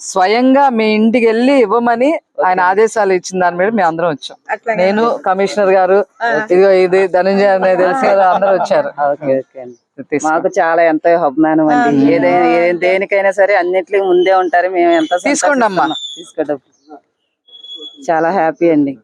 స్వయంగా మీ ఇంటికి వెళ్ళి ఇవ్వమని ఆయన ఆదేశాలు ఇచ్చిన దాని మీద మేము అందరం వచ్చాం. నేను, కమిషనర్ గారు, ఇదిగో ఇది ధనంజయ అనేది తెలిసి కదా అందరూ వచ్చారు. మాకు చాలా ఎంతో అభిమానం అండి. ఏదైనా దేనికైనా సరే అన్నిటికీ ముందే ఉంటారు. మేము ఎంత తీసుకోండి అమ్మా, తీసుకోండి. చాలా హ్యాపీ అండి.